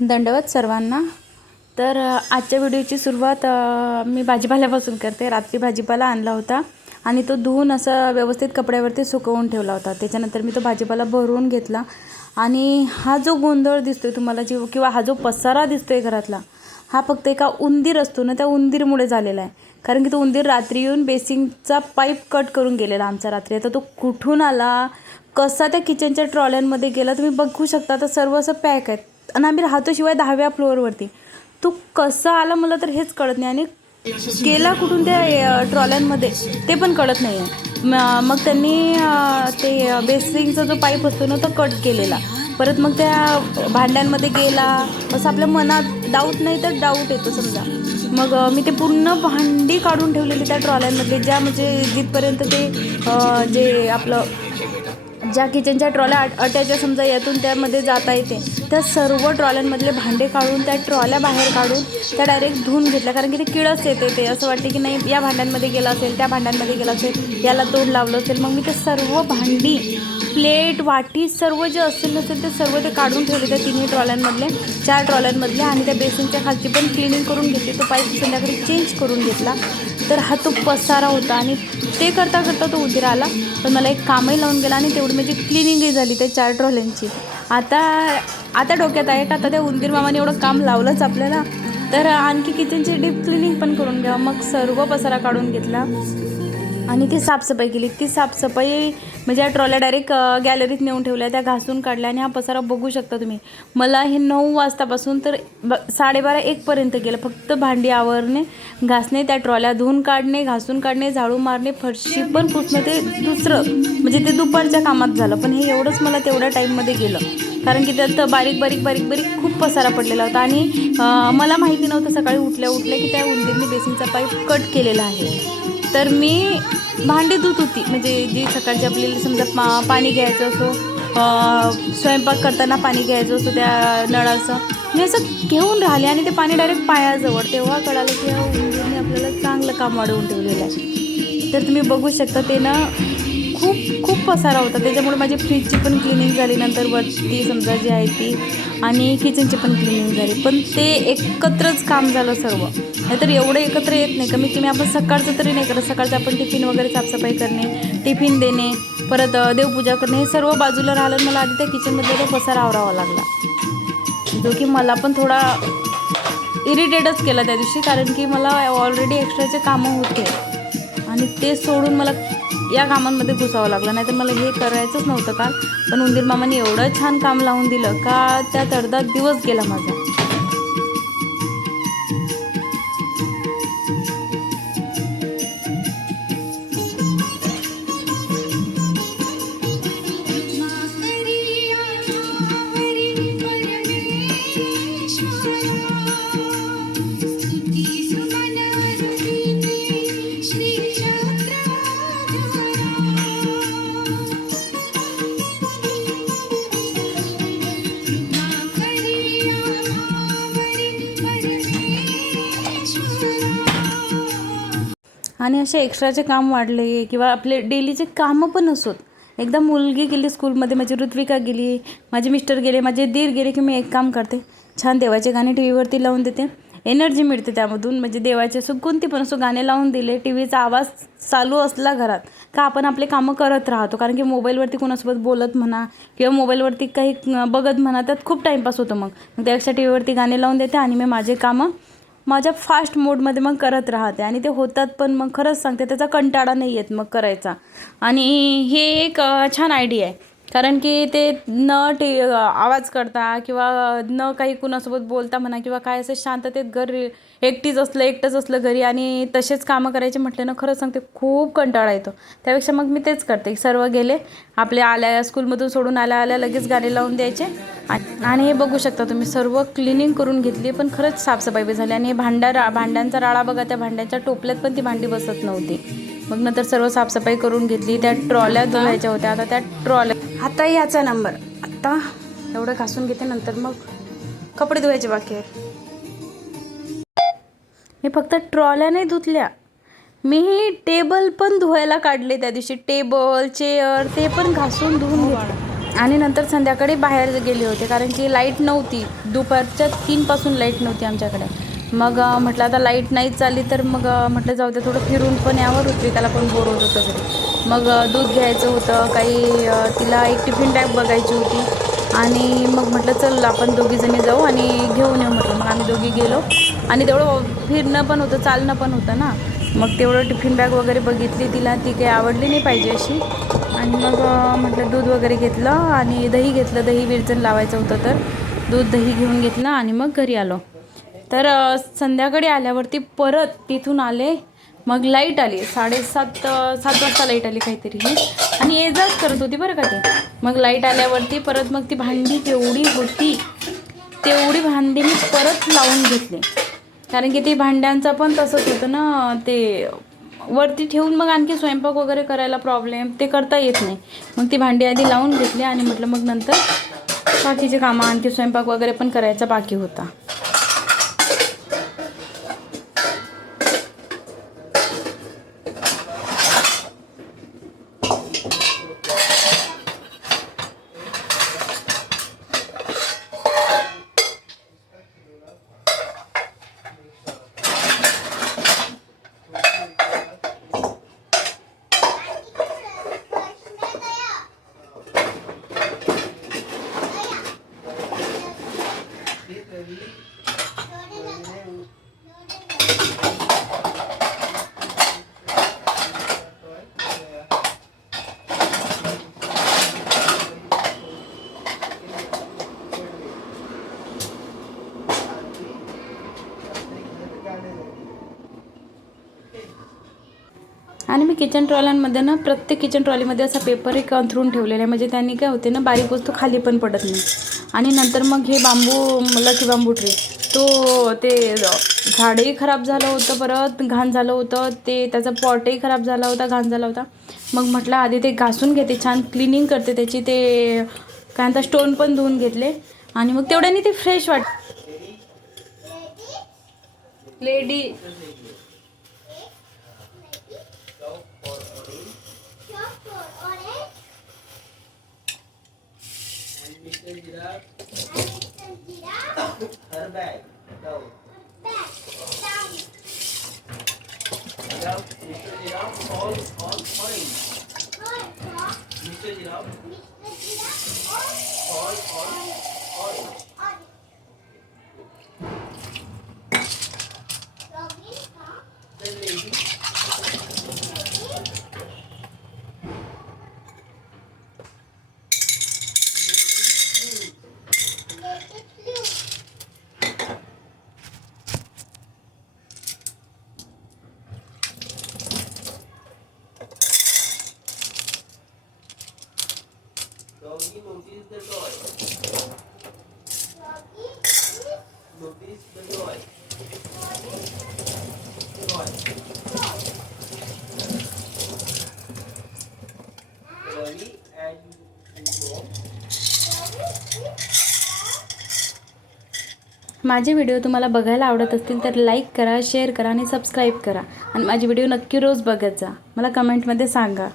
दंडवत सर्वांना। तर आजच्या व्हिडिओची सुरुवात मी भाजीपाल्यापासून करते। रात्री भाजीपाला आणला होता आणि तो धुवून असं व्यवस्थित कपड्यावरती सुकवून ठेवला होता। त्याच्यानंतर मी तो भाजीपाला भरून घेतला आणि हा जो गोंधळ दिसतोय तुम्हाला किंवा हा जो पसारा दिसतोय घरातला, हा फक्त एका उंदीर असतो ना, त्या उंदीरमुळे झालेला आहे। कारण की तो उंदीर रात्री येऊन बेसिंगचा पाईप कट करून गेलेला आमचा रात्री। आता तो कुठून आला, कसा त्या किचनच्या ट्रॉल्यांमध्ये गेला तुम्ही बघू शकता। आता सर्व असं पॅक आहे आणि आम्ही राहतो शिवाय 10व्या फ्लोअरवरती। तो कसा आला मला तर हेच कळत नाही आणि गेला कुठून त्या ट्रॉल्यांमध्ये ते पण कळत नाही आहे। मग त्यांनी ते बेसिंगचा जो पाईप असतो ना तो कट केलेला, परत मग त्या भांड्यांमध्ये गेला असं आपल्या मनात डाऊट नाही तर डाऊट येतो समजा। मग मी ते पूर्ण भांडी काढून ठेवलेली त्या ट्रॉल्यांमधले, ज्या म्हणजे जिथपर्यंत ते जे आपलं ज्या किचनच्या ट्रॉल्या अट्याच्या समजा यातून त्यामध्ये जाता येते, त्या सर्व ट्रॉल्यांमधले भांडे काढून त्या ट्रॉल्या बाहेर काढून त्या डायरेक्ट धुवून घेतल्या। कारण की ते किळस येते, ते असं वाटते की नाही या भांड्यांमध्ये गेला असेल, त्या भांड्यांमध्ये गेला असेल, याला तोड लावलं असेल। मग मी ते सर्व भांडी, प्लेट, वाटी सर्व जे असेल नसेल ते सर्व ते काढून ठेवले त्या तिन्ही ट्रॉल्यांमधले, 4 ट्रॉल्यांमधले। आणि त्या बेसिनच्या खालची पण क्लिनिंग करून घेतली, तो पाईप संध्याकाळी चेंज करून घेतला। तर हा तो पसारा होता आणि ते करता करता तो उंदीर आला, पण मला एक कामही लावून गेला आणि तेवढी माझी क्लिनिंगही झाली त्या 4 ट्रॉल्यांची। आता डोक्यात आहे का आता त्या उंदीर मामाने एवढं काम लावलंच आपल्याला, तर आणखी किचनची डीप क्लिनिंग पण करून घ्या। मग सर्व पसारा काढून घेतला आणि ती साफसफाई केली। ती साफसफाई म्हणजे या ट्रॉल्या डायरेक्ट गॅलरीत नेऊन ठेवल्या, त्या घासून काढल्या आणि हा पसारा बघू शकता तुम्ही। मला हे 9 वाजतापासून तर 12:30-1 पर्यंत गेलं फक्त भांडी आवरणे, घासणे, त्या ट्रॉल्या धुवून काढणे, घासून काढणे, झाडू मारणे, फरशी पण पुसणं, ते दुसरं म्हणजे ते दुपारच्या कामात झालं। पण हे एवढंच मला तेवढ्या टाईममध्ये गेलं, कारण की त्यात बारीक बारीक खूप पसारा पडलेला होता आणि मला माहिती नव्हतं सकाळी उठल्या की त्या उंदीरने बेसिनचा पाईप कट केलेला आहे। तर मी भांडी धुत होती, म्हणजे जी सकाळची आपल्याला समजा पाणी घ्यायचं असो, स्वयंपाक करताना पाणी घ्यायचं असो त्या नळाचं, मी असं घेऊन राहिले आणि ते पाणी डायरेक्ट पायाजवळ, तेव्हा कळालं की या उंदीरने आपल्याला चांगलं काम वाढवून ठेवलेलं आहे। तर तुम्ही बघू शकता ते ना खूप पसारा होता, त्याच्यामुळे माझी फ्रीजची पण क्लिनिंग झाली नंतर वरती समजा जी आहे ती, आणि किचनची पण क्लिनिंग झाली। पण ते एकत्रच काम झालं सर्व, नाहीतर एवढं एकत्र येत नाही। कमीत कमी आपण सकाळचं तरी नाही करत, सकाळचं आपण टिफिन वगैरे साफसफाई करणे, टिफिन देणे, परत देवपूजा करणे, हे सर्व बाजूला राहिलं। मला आधी त्या किचनमध्ये तो पसारा आवरावा लागला, जो की मला पण थोडा इरिटेटच केला त्या दिवशी, कारण की मला ऑलरेडी एक्स्ट्राचे कामं होते आणि ते सोडून मला या कामांमध्ये घुसावं लागलं। नाही तर मला हे करायचंच नव्हतं काल, पण उंदीर मामाने एवढं छान काम लावून दिलं का त्यात अर्धा दिवस गेला माझा। आणि असे एक्स्ट्राचे काम वाढले किंवा आपले डेलीचे कामं पण असोत, एकदा मुलगी गेली स्कूलमध्ये, माझी ऋत्विका गेली, माझे मिस्टर गेले, माझे दीर गेले, की मी एक काम करते, छान देवाचे गाणे टी व्हीवरती लावून देते, एनर्जी मिळते त्यामधून। म्हणजे देवाचे असो कोणती पण असो गाणे लावून दिले, टी व्हीचा आवाज चालू असला घरात का आपण आपले कामं करत राहतो। कारण की मोबाईलवरती कोणासोबत बोलत म्हणा किंवा मोबाईलवरती काही बघत म्हणा, त्यात खूप टाईमपास होतं। मग त्यापेक्षा टी व्हीवरती गाणे लावून देते आणि मी माझे कामं माझ्या फास्ट मोडमध्ये मग करत राहते आणि ते होतात पण। मग खरंच सांगते त्याचा कंटाळा नाही येत मग करायचा। आणि हे एक छान आयडिया आहे, कारण की ते न आवाज करता किंवा न काही कुणासोबत बोलता म्हणा किंवा काय असं शांततेत घर एकटंच असलं घरी आणि तसेच कामं करायचे म्हटलं ना, खरंच सांगते खूप कंटाळा येतो। त्यापेक्षा मग मी तेच करते, सर्व गेले आपले, आल्या स्कूलमधून सोडून आल्या लगेच गाणे लावून द्यायचे। आणि हे बघू शकता तुम्ही सर्व क्लिनिंग करून घेतली, पण खरंच साफसफाई बी झाली। आणि भांड्यांचा राळा बघा, त्या भांड्यांच्या टोपल्यात पण ती भांडी बसत नव्हती। मग नंतर सर्व साफसफाई करून घेतली, त्या ट्रॉल्या धुवायच्या होत्या। आता त्या ट्रॉल्या, आता याचा नंबर, आता एवढं घासून घेते, नंतर मग कपडे धुवायचे बाकी आहे। मी फक्त ट्रॉल्या नाही धुतल्या, मी टेबल पण धुवायला काढले त्या दिवशी, टेबल चेअर ते पण घासून धुवून घेतलं। आणि नंतर संध्याकाळी बाहेर गेले होते कारण की लाईट नव्हती. दुपारच्या 3 पासून लाईट नव्हती आमच्याकडे. मग म्हटलं आता लाईट नाही चालली तर मग म्हटलं जाऊ दे थोडं फिरून पण यावं, ऋत्विकाला पण बोर होत होतं घरी. मग दूध घ्यायचं होतं, काही तिला एक टिफिन बॅग बघायची होती आणि मग म्हटलं चल आपण दोघीजणी जाऊ आणि घेऊन येऊ म्हटलं. मग आम्ही दोघी गेलो आणि तेवढं फिरणं पण होतं, चालणं पण होतं ना. मग तेवढं टिफिन बॅग वगैरे बघितली, तिला ती काही आवडली नाही पाहिजे अशी. आणि मग म्हटलं दूध वगैरे घेतलं आणि दही घेतलं. दही विरजण लावायचं होतं तर दूध दही घेऊन घेतलं आणि मग घरी आलो. तर संध्याकाळी आल्यावरती परत तिथून आले. मग लाईट आली 7:30 वाजता लाईट आली काहीतरी ही, आणि ये जाच करत होती बरं का ते. मग लाईट आल्यावरती परत मग ती भांडी तेवढी होती तेवढी भांडी मी परत लावून घेतली. कारण की ती भांड्यांचं पण तसंच होतं ना, ते वरती ठेवून मग आणखी स्वयंपाक वगैरे करायला प्रॉब्लेम, ते करता येत नाही. मग ती भांडी आधी लावून घेतली आणि म्हटलं मग नंतर बाकीचे कामं, आणखी स्वयंपाक वगैरे पण करायचा बाकी होता. आणि मी किचन ट्रॉल्यांमध्ये ना, प्रत्येक किचन ट्रॉलीमध्ये असा पेपर एक अंथरून ठेवलेला आहे. म्हणजे त्यांनी काय होते ना, बारीक वस्तू खाली पण पडत नाही. आणि नंतर मग हे बांबू, लकी बांबू ट्रे, तो ते झाडही खराब झालं होतं, परत घाण झालं होतं ते, त्याचा पॉटही खराब झाला होता, घाण झाला होता. मग म्हटलं आधी ते घासून घेते, छान क्लिनिंग करते त्याची, ते काय म्हणतात स्टोन पण धुवून घेतले आणि मग तेवढ्यानी ते fresh lady Doggy notice the toy. Notice the toy. Toy. Ravi and Mom. माझे व्हिडिओ तुम्हाला बघायला आवडत असतील तर लाईक करा, शेअर करा आणि सबस्क्राईब करा. आणि माझे व्हिडिओ नक्की रोज बघत जा. मला कमेंटमध्ये सांगा.